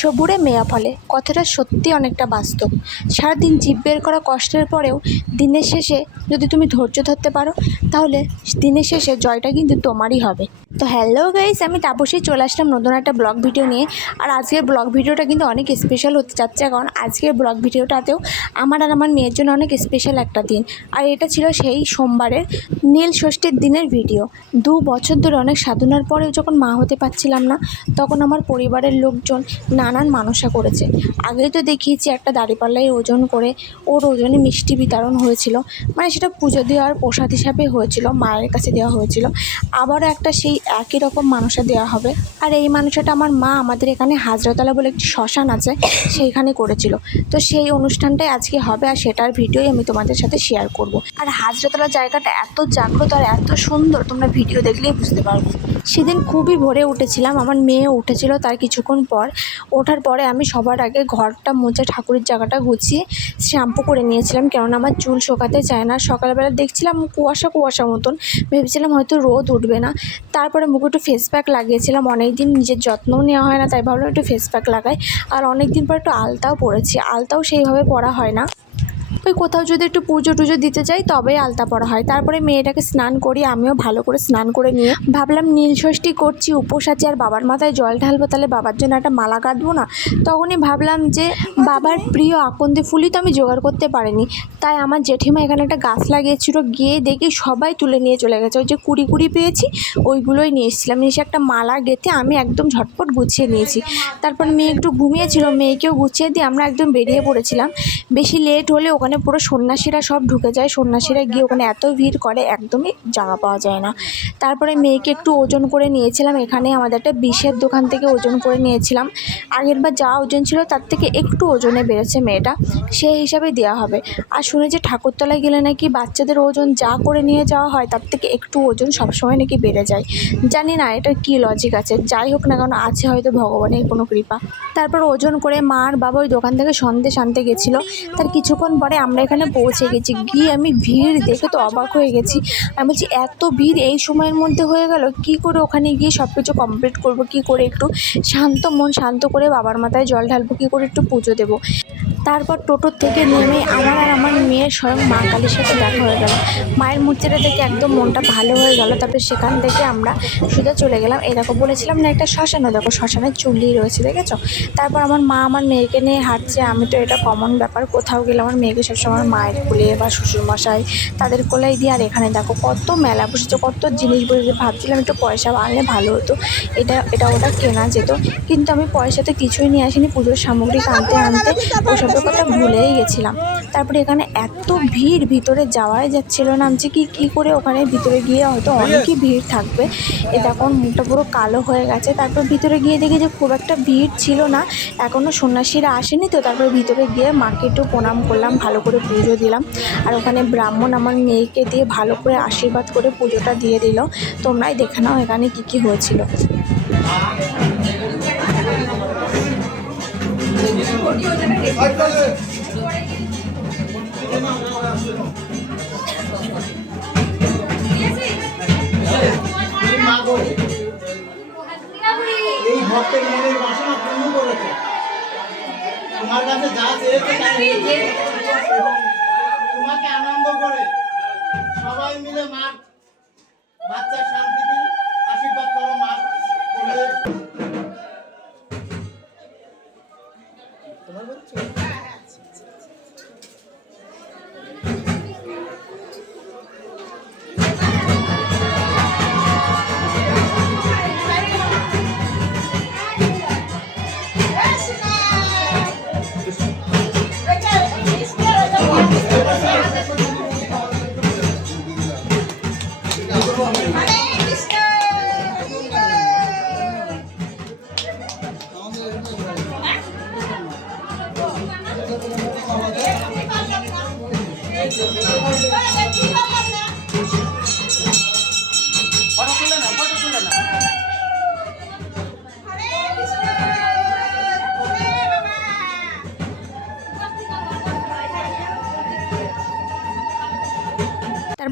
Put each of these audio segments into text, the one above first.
সবুরে মেয়া ফলে কথাটা সত্যি অনেকটা বাস্তব। সারাদিন জিভ বের করা কষ্টের পরেও দিনের শেষে যদি তুমি ধৈর্য ধরতে পারো তাহলে দিনের শেষে জয়টা কিন্তু তোমারই হবে। তো হ্যালো গাইস, আমি তাপসী চলে আসলাম নতুন একটা ব্লগ ভিডিও নিয়ে। আর আজকের ব্লগ ভিডিওটা কিন্তু অনেক স্পেশাল হতে যাচ্ছে, কারণ আজকের ব্লগ ভিডিওটাতেও আমার আর আমার মেয়ের জন্য অনেক স্পেশাল একটা দিন। আর এটা ছিল সেই সোমবারের নীল ষষ্ঠীর দিনের ভিডিও। 2 বছর ধরে অনেক সাধনার পরেও যখন মা হতে পারছিলাম না, তখন আমার পরিবারের লোকজন নানান মানসা করেছে। আগেই তো দেখিয়েছি একটা দাঁড়িপাল্লায় ওজন করে ওর ওজনে মিষ্টি বিতরণ হয়েছিল, মানে সেটা পুজো দেওয়ার প্রসাদ হিসাবে হয়েছিল, মায়ের কাছে দেওয়া হয়েছিল। আবারও একটা সেই একই রকম মানসা দেওয়া হবে। আর এই মানসাটা আমার মা আমাদের এখানে হাজরাতলা বলে একটি শ্মশান আছে, সেইখানে করেছিল। তো সেই অনুষ্ঠানটাই আজকে হবে, আর সেটার ভিডিওই আমি তোমাদের সাথে শেয়ার করব। আর হাজরাতলা জায়গাটা এত জাগ্রত আর এত সুন্দর, তোমরা ভিডিও দেখলেই বুঝতে পারবে। সেদিন খুবই ভোরে উঠেছিলাম, আমার মেয়ে উঠেছিল তার কিছুক্ষণ পর। ওঠার পরে আমি সবার আগে ঘরটা মুছে ঠাকুরের জায়গাটা গুছিয়ে শ্যাম্পু করে নিয়েছিলাম, কেননা আমার চুল শোকাতে চায় না। সকালবেলা দেখছিলাম কুয়াশা কুয়াশা মতন, ভেবেছিলাম হয়তো রোদ উঠবে না। তারপরে মুখে একটু ফেস প্যাক লাগিয়েছিলাম, অনেক দিন নিজের যত্নও নেওয়া হয় না, তাই ভাবলাম একটু ফেস প্যাক লাগাই। আর অনেক দিন পর একটু আলতাও পরেছি, আলতাও সেইভাবে পরা হয় না, ওই কোথাও যদি একটু পুজো টুজো দিতে চাই তবেই আলতা পরা হয়। তারপরে মেয়েটাকে স্নান করি, আমিও ভালো করে স্নান করে নিয়ে ভাবলাম নীল ষষ্ঠী করছি, উপোস আছি, আর বাবার মাথায় জল ঢালবো, তাহলে বাবার জন্য একটা মালা কাটবো না। তখনই ভাবলাম যে বাবার প্রিয় আকন্দ ফুলই তো আমি জোগাড় করতে পারিনি। তাই আমার জেঠিমা এখানে একটা গাছ লাগিয়েছিল, গিয়ে দেখি সবাই তুলে নিয়ে চলে গেছে। ওই যে কুড়ি পেয়েছি ওইগুলোই নিয়ে এসেছিলাম, এসে একটা মালা গেঁথে আমি একদম ঝটপট গুছিয়ে নিয়েছি। তারপর মেয়ে একটু ঘুমিয়েছিল, মেয়েকেও গুছিয়ে দিয়ে আমরা একদম বেরিয়ে পড়েছিলাম। বেশি লেট হলে ওখানে পুরো সন্ন্যাসীরা সব ঢুকে যায়, সন্ন্যাসীরা গিয়ে ওখানে এত ভিড় করে একদমই জায়গা পাওয়া যায় না। তারপরে মেয়েকে একটু ওজন করে নিয়েছিলাম, এখানে আমাদের একটা বিষের দোকান থেকে ওজন করে নিয়েছিলাম। আগেরবার যা ওজন ছিল তার থেকে একটু ওজনে বেড়েছে মেয়েটা, সেই হিসাবে দেওয়া হবে। আর শুনেছি ঠাকুরতলায় গেলে নাকি বাচ্চাদের ওজন যা করে নিয়ে যাওয়া হয় তার থেকে একটু ওজন সবসময় নাকি বেড়ে যায়। জানি না এটার কী লজিক আছে, যাই হোক না কেন আছে হয়তো ভগবানের কোনো কৃপা। তারপর ওজন করে মা আর বাবা ওই দোকান থেকে সন্দেশ আনতে গেছিলো। তার কিছুক্ষণ পরে আমরা এখানে পৌঁছে গেছি, গিয়ে আমি ভিড় দেখে তো অবাক হয়ে গেছি। আমি বলছি এত ভিড় এই সময়ের মধ্যে হয়ে গেল, কি করে ওখানে গিয়ে সব কিছু কমপ্লিট করবো, কি করে একটু শান্ত মন শান্ত করে বাবার মাথায় জল ঢালবো, কী করে একটু পুজো দেবো। তারপর টোটোর থেকে নেমে আমার আর আমার মেয়ের স্বয়ং মা কালীর সাথে দেখা হয়ে গেল। মায়ের মূর্তিটা দেখে একদম মনটা ভালো হয়ে গেল। তারপরে সেখান থেকে আমরা সোজা চলে গেলাম, এই দেখো বলেছিলাম না একটা শ্মশানও, দেখো শ্মশানের চুল্লি রয়েছে, দেখেছো। তারপর আমার মা আমার মেয়েকে নিয়ে হাঁটছে, আমি তো এটা কমন ব্যাপার, কোথাও গেলে আমার মেয়েকে সবসময় মায়ের কোলে বা শ্বশুরমশাই তাদের কোলেই দিই। আর এখানে দেখো কত মেলা বসেছে, কত জিনিস বসেছে। ভাবছিলাম একটু পয়সা আনলে ভালো হতো, এটা ওটা কেনা যেত, কিন্তু আমি পয়সাতে কিছুই নিয়ে আসিনি। পুজোর সামগ্রী আনতে আনতে ওসবের কথা ভুলেই গেছিলাম। তারপরে এখানে এত ভিড়, ভিতরে যাওয়াই যাচ্ছিল না। আমি কী করে ওখানে ভিতরে গিয়ে হয়তো অনেকই ভিড় থাকবে। এ দেখো মুখটা পুরো কালো হয়ে গেছে। তারপর ভিতরে গিয়ে দেখি যে খুব একটা ভিড় ছিল না, এখনও সন্ন্যাসীরা আসেনি তো। তারপরে ভিতরে গিয়ে মাকে একটু প্রণাম করলাম, ভালো করে পুজো দিলাম। আর ওখানে ব্রাহ্মণ আমার মেয়েকে দিয়ে ভালো করে আশীর্বাদ করে পুজোটা দিয়ে দিল। তোমরাই দেখে নাও এখানে কী হয়েছিল। এই ভক্তের মনের বাসনা পূর্ণ করেছে, তোমার কাছে যা চেয়েছে তাই হয়েছে, এবং তোমাকে আনন্দ করে সবাই মিলে মার বাচ্চার শান্তিতে আশীর্বাদ করো। মার কোলে তোমার বাচ্চা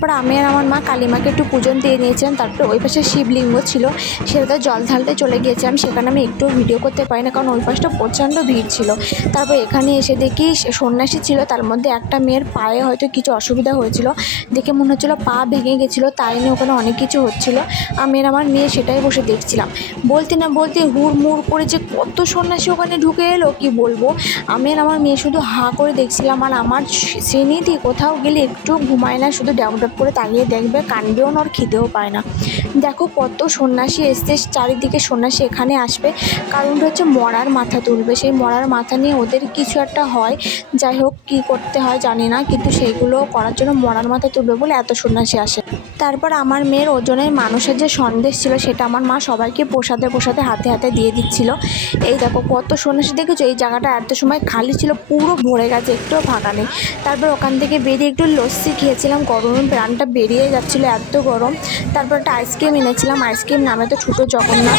তারপর আমি আর আমার মা কালীমাকে একটু পূজন দিয়ে নিয়েছিলাম। তারপরে ওই পাশে শিবলিঙ্গ ছিল, সেটাতে জল ঢালতে চলে গিয়েছিলাম। সেখানে আমি একটুও ভিডিও করতে পারি না, কারণ ওই পাশটা প্রচণ্ড ভিড় ছিল। তারপর এখানে এসে দেখি সন্ন্যাসী ছিল, তার মধ্যে একটা মেয়ের পায়ে হয়তো কিছু অসুবিধা হয়েছিল, দেখে মনে হচ্ছিলো পা ভেঙে গেছিলো, তাই নিয়ে ওখানে অনেক কিছু হচ্ছিলো। আমি আর আমার মেয়ে সেটাই বসে দেখছিলাম। বলতে না বলতে হুড়মুড় করে যে কত সন্ন্যাসী ওখানে ঢুকে এলো কি বলবো। আমি আর আমার মেয়ে শুধু হাঁ করে দেখছিলাম। আর আমার শ্রেণীতে কোথাও গেলে একটু ঘুমায় না, শুধু ড্যাব ড্যাব করে তাকিয়ে দেখবে, কানবেও না আর খিদেও পায় না। দেখো কত সন্ন্যাসী এসছে, চারিদিকে সন্ন্যাসী এখানে আসবে, কারণটা হচ্ছে মরার মাথা তুলবে। সেই মরার মাথা নিয়ে ওদের কিছু একটা হয়, যাই হোক কী করতে হয় জানি না, কিন্তু সেইগুলো করার জন্য মরার মাথা তুলবে বলে এত সন্ন্যাসী আসে। তারপর আমার মেয়ের ওজনের মানুষের যে সন্দেশ ছিল সেটা আমার মা সবাইকে প্রসাদে প্রসাদে হাতে হাতে দিয়ে দিচ্ছিল। এই দেখো কত সন্ন্যাসী, দেখেছো এই জায়গাটা এত সময় খালি ছিল, পুরো ভরে গেছে, একটুও ফাঁকা নেই। তারপর ওখান থেকে বেরিয়ে একটু লস্যি খেয়েছিলাম, গরমের প্রাণটা বেরিয়ে যাচ্ছিলো, এত গরম। তারপর একটা আইসক্রিম এনেছিলাম, আইসক্রিম নামে তো ছোটো জগন্নাথ।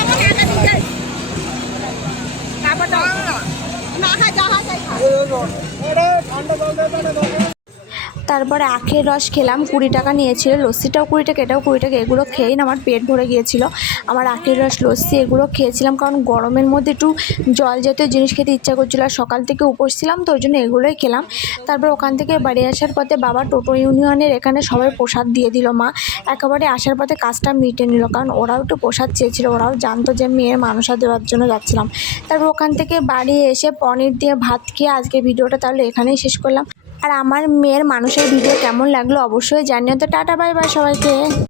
তারপরে আখের রস খেলাম, 20 টাকা নিয়েছিল, লস্যিটাও 20 টাকা, এটাও 20 টাকা। এগুলো খেয়েই না আমার পেট ভরে গিয়েছিলো। আমার আখের রস, লস্যি এগুলো খেয়েছিলাম, কারণ গরমের মধ্যে একটু জল জাতীয় জিনিস খেতে ইচ্ছা করছিলো, আর সকাল থেকে উপোস ছিলাম তো ওই জন্য এগুলোই খেলাম। তারপর ওখান থেকে বাড়ি আসার পথে বাবা টোটো ইউনিয়নের এখানে সবাই প্রসাদ দিয়ে দিল। মা একেবারে আসার পথে কাজটা মিটে নিল, কারণ ওরাও একটু প্রসাদ চেয়েছিলো, ওরাও জানতো যে মেয়ের মানসা দেওয়ার জন্য যাচ্ছিলাম। তারপর ওখান থেকে বাড়ি এসে পনির দিয়ে ভাত খেয়ে আজকে ভিডিওটা তাহলে এখানেই শেষ করলাম। আর আমার মেয়ের মানুষের ভিডিও কেমন লাগলো অবশ্যই জানিও। তো টাটা বাই বাই সবাইকে।